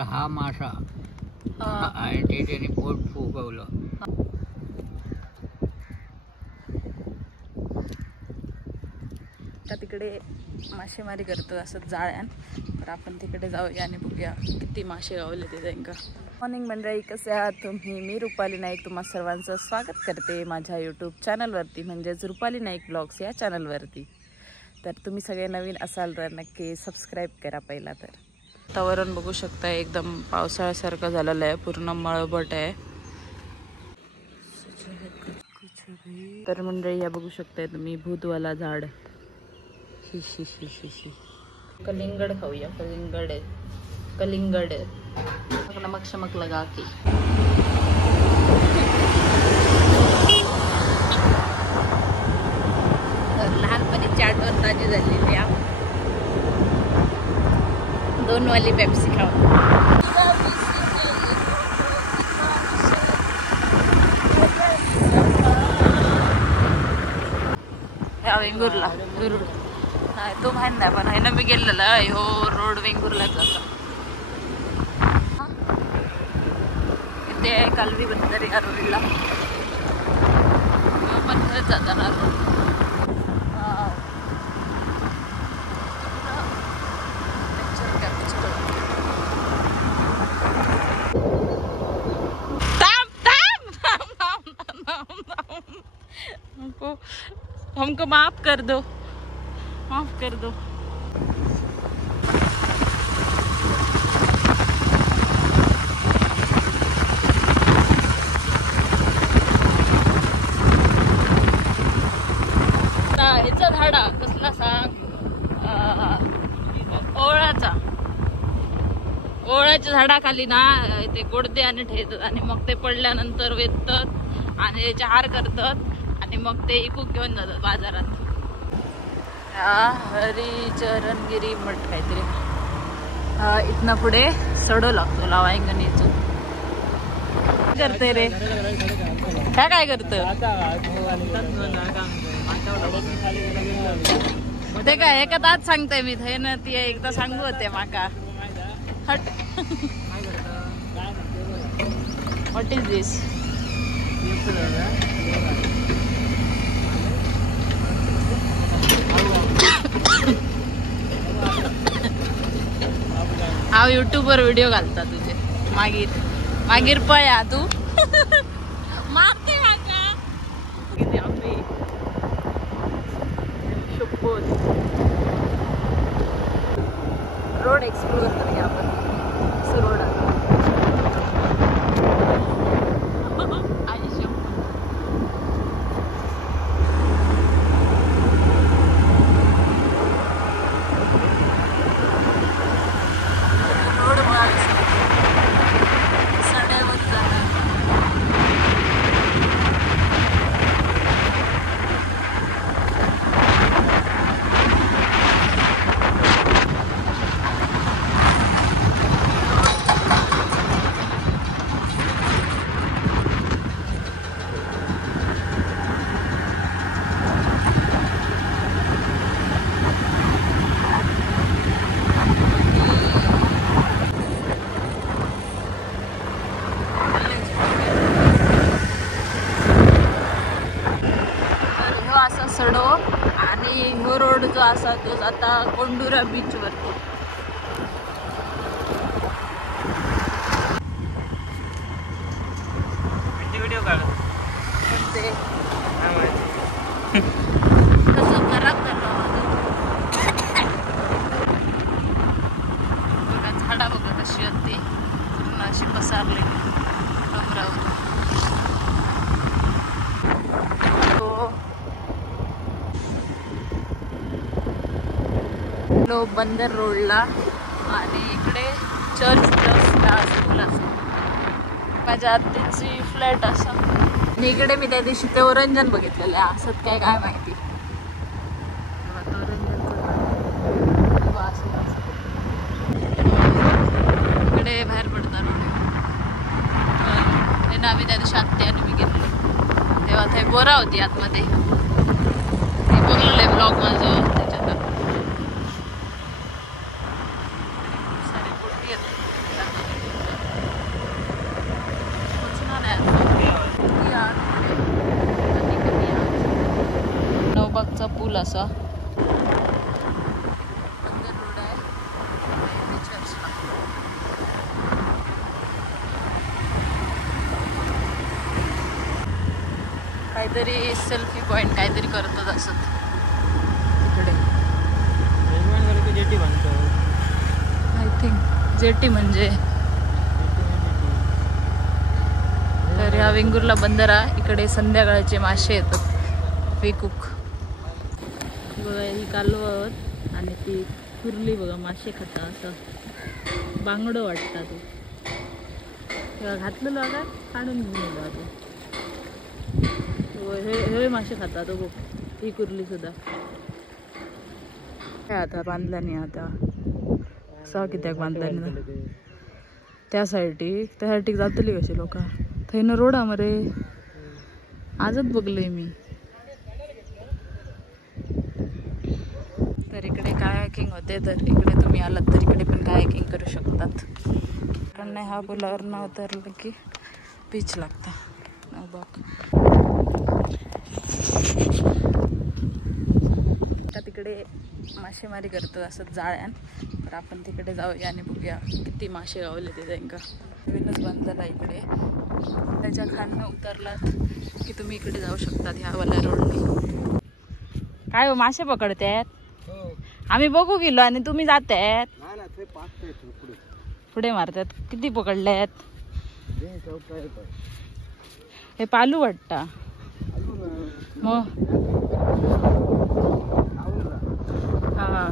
हा मासा आणि ते त्याने पोट फुगवलं. का तिकडे मासेमारी करतो असं जाळ्यान, तर आपण तिकडे जाऊया आणि बघूया किती मासे गावले ते त्यांना. मॉर्निंग मंडळी, कसे आहात तुम्ही? मी रुपाली नाईक तुम्हा सर्वांचं स्वागत करते माझ्या यूट्यूब चॅनलवरती, म्हणजेच रुपाली नाईक ब्लॉग्स या चॅनलवरती. तर तुम्ही सगळे नवीन असाल तर नक्की सबस्क्राईब करा पहिला. तर वातावरण बघू शकता, एकदम पावसाळ्यासारखं झालेलं आहे, पूर्ण मळबट आहे. तर मंडळी या बघू शकताय तुम्ही भूतवाला झाड. कलिंगड खाऊया. कलिंगड आहे, कलिंगड नमक शमक लगा के. लहानपणीची आठवण ताजी झालेली आहे. 2 वाली पेप्सी खाऊ. वेंगुर्ला नाही तो माहित नाही, पण आहे ना मी गेलेला हो रोड वेंगुर्लाच जाता. इथे आहे कालवी बंदर या रोडला, बंदरच जाता ना रोड. हमको माफ कर दो, माफ कर दो. ह्याचा झाडा कसला सांग, ओळाचा. ओळाच्या झाडाखाली ना ते गोडदे आणि ठेवतात आणि मग ते पडल्यानंतर वेचतात आणि त्याचे हार करतात आणि मग ते इकूक घेऊन जातात बाजारात. हरिचरणगिरी मठ काहीतरी. इथनं पुढे सडो लागतो लावायंगणीच. करते रे काय करत ते काय एका तास सांगते मी थे ना, ती एकदा सांगू होते माका. हट. व्हॉट इज दिस? हा युट्यूबवर व्हिडिओ घालता तुझे मागीर मागीर पया तू. मागते का किती आंबे. रोड एक्सप्लोर करूया आपण. रोड सडो आणि हो रोड जो असा तो आता कोंडुरा बीच वर. व्हिडिओ काढ ते कसं खराब करणार बघा. झाडा बघा कशी होती, पूर्ण अशी पसारली डोंगरावर. बंदर रोडला आणि इकडे चर्च स्कूल असं माझ्या आत्याची फ्लॅट असं. आणि इकडे मी त्या दिवशी ते ओरंजन बघितलेलं आहे. असत काय काय माहिती. इकडे बाहेर पडतात रोड. आम्ही त्या दिवशी आत्याने मी घेतलं तेव्हा ते बोरा होती आतमध्ये. ते बघलेलं ब्लॉग माझं त्याच्यात. लालबागचा पूल असा बंदर रोड आहे चर्चला. काहीतरी सेल्फी पॉइंट काहीतरी करतात असत तिकडे. आय थिंक जेटी म्हणजे. तर ह्या वेंगुर्ला बंदरा इकडे संध्याकाळचे मासे येतात विकूक. बघा ही कालवत आणि ती कुर्ली बघा मासे खाता असं बांगडं वाटतं तो तेव्हा घातलेलं बघा काढून घेऊन तो हे मासे खातात तो बघ. ही कुर्ली सुद्धा आता बांधला नाही. आता सा कित्याक बांधला नाही त्यासाठी जातली कशी लोक थंय रोड मरे आजच बघलंय मी. तर इकडे कायाकिंग होते तर इकडे तुम्ही आलात तर इकडे पण कायाकिंग करू शकतात. कारण नाही हा पुलावर न उतरलं की बीच लागता बघ. आता तिकडे मासेमारी करतो असं जाळ्यान. तर आपण तिकडे जाऊया आणि बघूया किती मासे गावले ते त्यांका. नवीनच बांधलेला इकडे त्याच्या खालनं उतरलात की तुम्ही इकडे जाऊ शकतात ह्या वाल्या रोडने. काय हो मासे पकडतात? आम्ही बघू गेलो आणि तुम्ही जातात पुढे मारतात. किती पकडल्यात? हे पालू वाटता मग. हा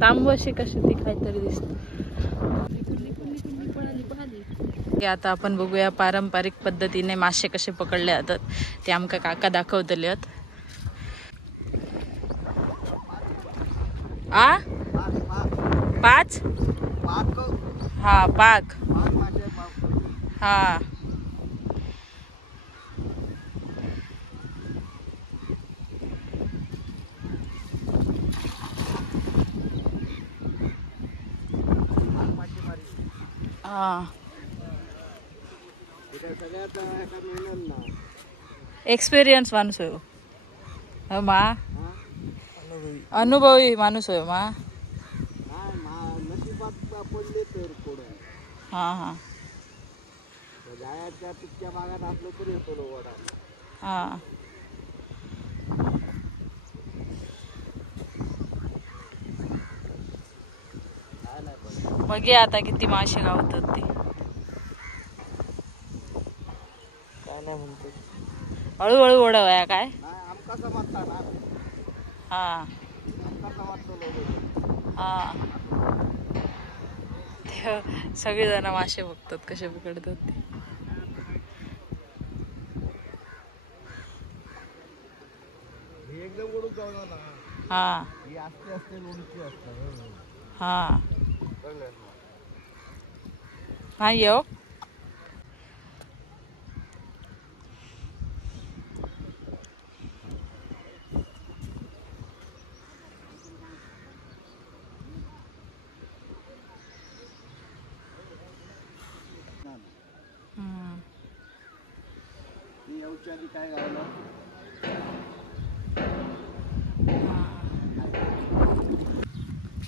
तांबशी कशी ती काहीतरी दिसते. आता आपण बघूया पारंपरिक पद्धतीने मासे कसे पकडले जातात ते आमका काका दाखवतले. आ 5 हा पाक हा. हा एक्सपिरियन्स माणूस हो मा. अनुभवी माणूस होय मा. हा हा हा. बघे आता किती मासे गावतात ते. काय नाही म्हणते हळूहळू ओढवया काय. हा हा ते सगळेजण मासे बघतात कसे पकडतात ते. हा हा नाही येऊ. काय गावलं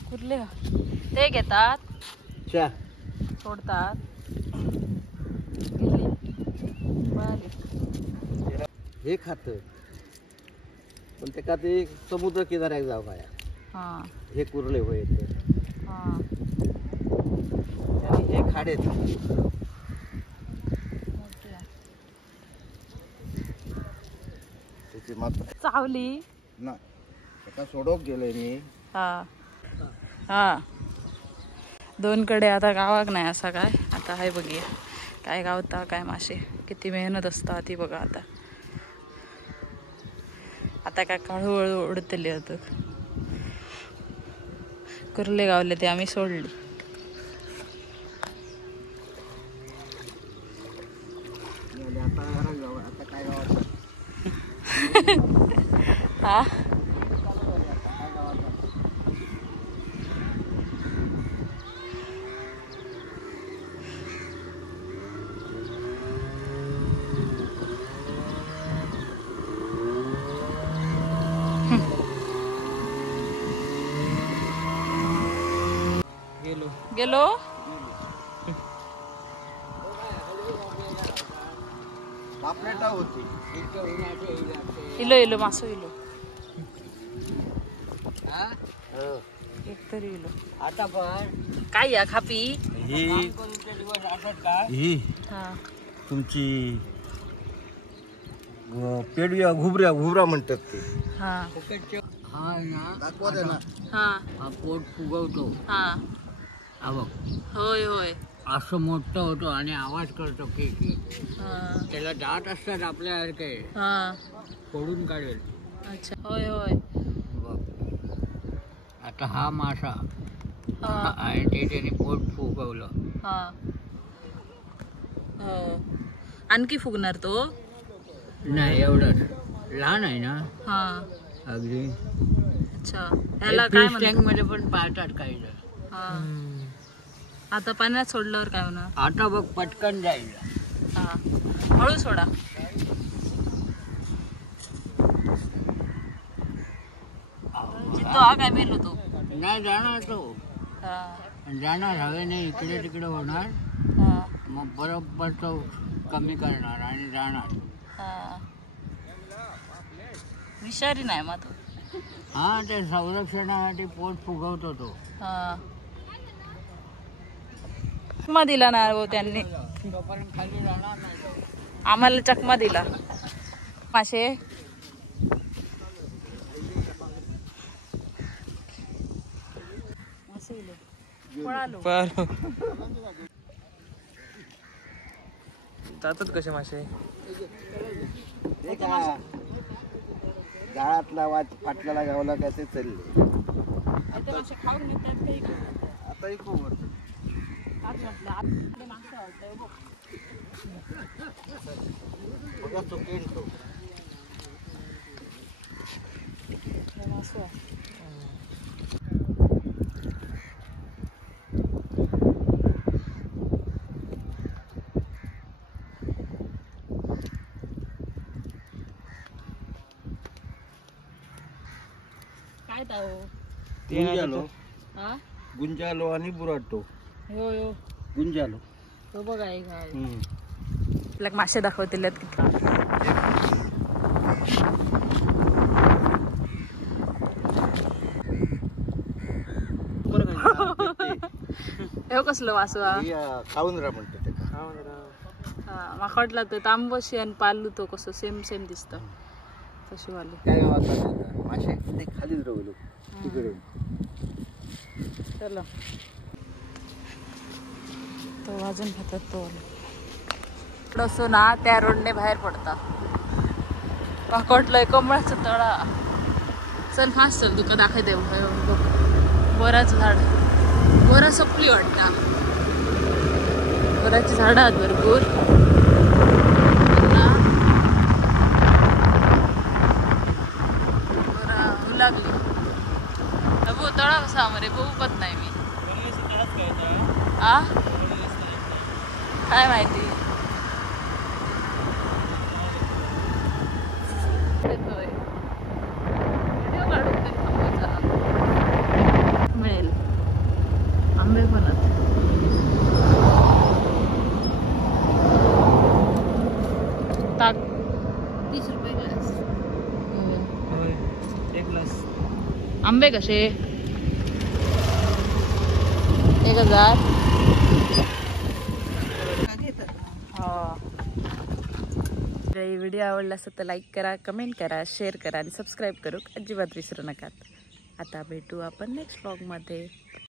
कुर्ले ते घेतात सोडतात. हे खात पण ते का ते समुद्र किनाऱ्याक जाऊ काय. हा हे कुर्ले होय हा. आणि हे खाडेत. त्याची मात्र चावली ना एका सोडोक गेले मी. हा हा. दोनकडे आता गावाक नाही असा काय. आता हाय बघूया काय गावता काय मासे किती मेहनत असता ती बघा. आता आता काय हळूहळू उडतले होतात. कुर्ले गावले ते आम्ही सोडली. आता काय गावात हा गेलो पापलेटा होती इलो इलो मासो इलो एक तरी इलो आता पण काय या खापी ही हा तुमची पेडव्या घुबऱ्या म्हणतात ते. हा हा ना दाखवा दे ना. हा हा पोट फुगवतो हा हा बघ होय होय असं मोठं होतो आणि आवाज करतो की हा त्याला दात असतात आपल्यासारखे हा फोडून काढेल अच्छा होय होय बघ आता हा मासा हा आणि ते त्याने पोट फुगवलं हा हो आणखी फुगणार तो नाही एवढंच लहान आहे ना हा अगदी अच्छा ह्याला काय फिश टँक म्हणतात मध्ये पण पाळतात काही जण हा आता पाण्यात सोडल्यावर काय होणार आता बघ पटकन जाईल हा हळू सोडा जितो हा काय मेलो तो नाही जाणार तो हा जाणार हवेने इकडे तिकडे होणार हा मग बरोबर तो कमी करणार आणि जाणार हा विषारी नाही मग तो हा ते संरक्षणासाठी पोट फुगवतो तो हा चकमा दिला ना हो त्यांनी तोपर्यंत खाली जाणार नाही आम्हाला चकमा दिला मासे जातात कसे मासे गाळातला वाच पाटल्याला गावला काय ते चालले खाऊन घेतात काही आता एक ओव्हर. बघा तो केंटो. काय ताओ गुंजालो हा गुंजालो आणि बुराटो. हो हो गुंजालो. तो बघा एक आहे हम्म. आपल्याला मासे दाखवतील हे कसलं वासवा ही, खाऊन राहा म्हणते ते. हा माका वाटला तो तांबशी आणि पालू तो कसं सेम सेम दिसत तशी वाली काय गावात चालले मासे ते खालीच रवलो तिकडे. चला तो वाजून खातात तो थोडस ना त्या रोडने बाहेर पडता पाकटलंय कमळाचं तळा चल फास्ट चल तुका दाखवते बोराचं झाड बोरा सपली वाटता बोराची झाडं आहेत भरपूर बोरा लागली अबो तळा कसा मरे बघत नाही मी आ काय माहिती येतोय. व्हिडिओ काढून तरी थांबायचा. मिळेल आंबे पण आहेत. ताक 30 रुपये ग्लास. एक ग्लास आंबे कसे 1000. व्हिडिओ आवडला असेल तर लाईक करा कमेंट करा शेअर करा आणि सबस्क्राईब करू अजिबात विसरू नका. आता भेटू आपण नेक्स्ट व्लॉगमध्ये.